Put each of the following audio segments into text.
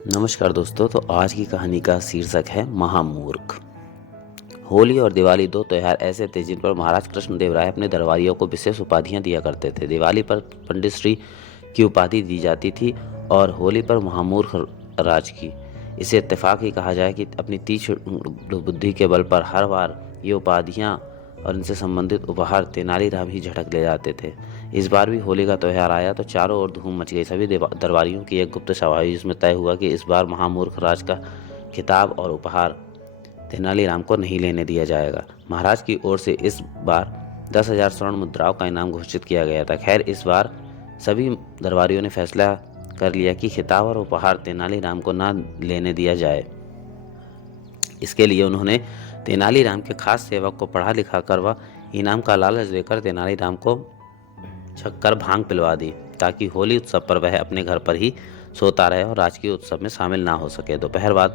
नमस्कार दोस्तों। तो आज की कहानी का शीर्षक है महामूर्ख। होली और दिवाली दो त्योहार ऐसे थे जिन पर महाराज कृष्णदेव राय अपने दरबारियों को विशेष उपाधियां दिया करते थे। दिवाली पर पंडित श्री की उपाधि दी जाती थी और होली पर महामूर्ख राज की। इसे इत्तेफाक ही कहा जाए कि अपनी तीक्ष्ण बुद्धि के बल पर हर बार ये उपाधियां और इनसे संबंधित उपहार तेनालीराम ही झटक ले जाते थे। इस बार भी होली का त्योहार आया तो चारों ओर धूम मच गई। सभी दरबारियों की एक गुप्त सभा हुई जिसमें तय हुआ कि इस बार महामूर्ख राज का खिताब और उपहार तेनालीराम को नहीं लेने दिया जाएगा। महाराज की ओर से इस बार 10,000 स्वर्ण मुद्राओं का इनाम घोषित किया गया था। खैर, इस बार सभी दरबारियों ने फैसला कर लिया कि खिताब और उपहार तेनालीराम को न लेने दिया जाए। इसके लिए उन्होंने तेनालीराम के खास सेवक को पढ़ा लिखा कर व इनाम का लालच देकर तेनालीराम को छक्कर भांग पिलवा दी, ताकि होली उत्सव पर वह अपने घर पर ही सोता रहे और राजकीय उत्सव में शामिल ना हो सके। दोपहर बाद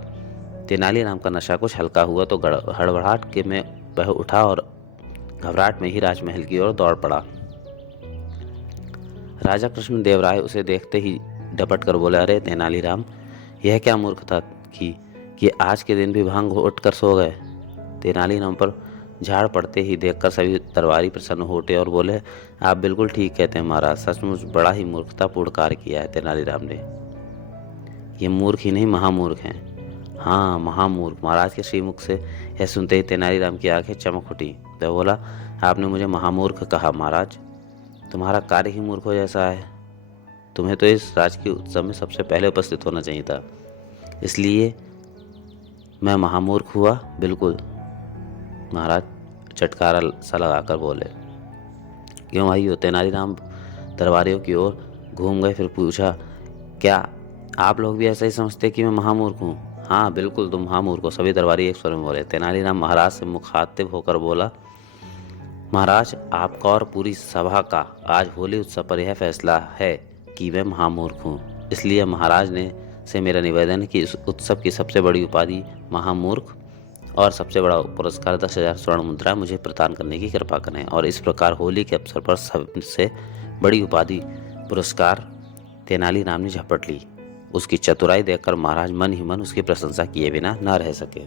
तेनालीराम का नशा कुछ हल्का हुआ तो हड़बड़ाहट के में वह उठा और घबराहट में ही राजमहल की ओर दौड़ पड़ा। राजा कृष्णदेव राय उसे देखते ही डपट कर बोले, अरे तेनालीराम, यह क्या मूर्खता की कि आज के दिन भी भांग उठ कर सो गए। तेनालीराम पर झाड़ पड़ते ही देखकर सभी दरबारी प्रसन्न हो उठे और बोले, आप बिल्कुल ठीक कहते हैं महाराज, सचमुच बड़ा ही मूर्खतापूर्ण कार्य किया है तेनालीराम ने। ये मूर्ख ही नहीं, महामूर्ख हैं। हाँ, महामूर्ख। महाराज के श्रीमुख से यह सुनते ही तेनालीराम की आंखें चमक उठी। तो बोला, आपने मुझे महामूर्ख कहा महाराज? तुम्हारा कार्य ही मूर्खों जैसा है। तुम्हें तो इस राजकीय उत्सव में सबसे पहले उपस्थित होना चाहिए था, इसलिए मैं महामूर्ख हुआ। बिल्कुल, महाराज चटकारा सा लगाकर बोले। क्यों आई हो? तेनालीराम दरबारियों की ओर घूम गए, फिर पूछा, क्या आप लोग भी ऐसा ही समझते कि मैं महामूर्ख हूँ? हाँ बिल्कुल, तुम महामूर्ख हो, सभी दरबारी एक स्वर में बोले। तेनालीराम महाराज से मुखातिब होकर बोला, महाराज, आपका और पूरी सभा का आज होली उत्सव पर यह फैसला है कि मैं महामूर्ख हूँ। इसलिए महाराज ने से मेरा निवेदन है कि इस उत्सव की सबसे बड़ी उपाधि महामूर्ख और सबसे बड़ा पुरस्कार 10,000 स्वर्ण मुद्रा मुझे प्रदान करने की कृपा करें। और इस प्रकार होली के अवसर पर सबसे बड़ी उपाधि पुरस्कार तेनालीराम ने झपट ली। उसकी चतुराई देखकर महाराज मन ही मन उसकी प्रशंसा किए बिना न रह सके।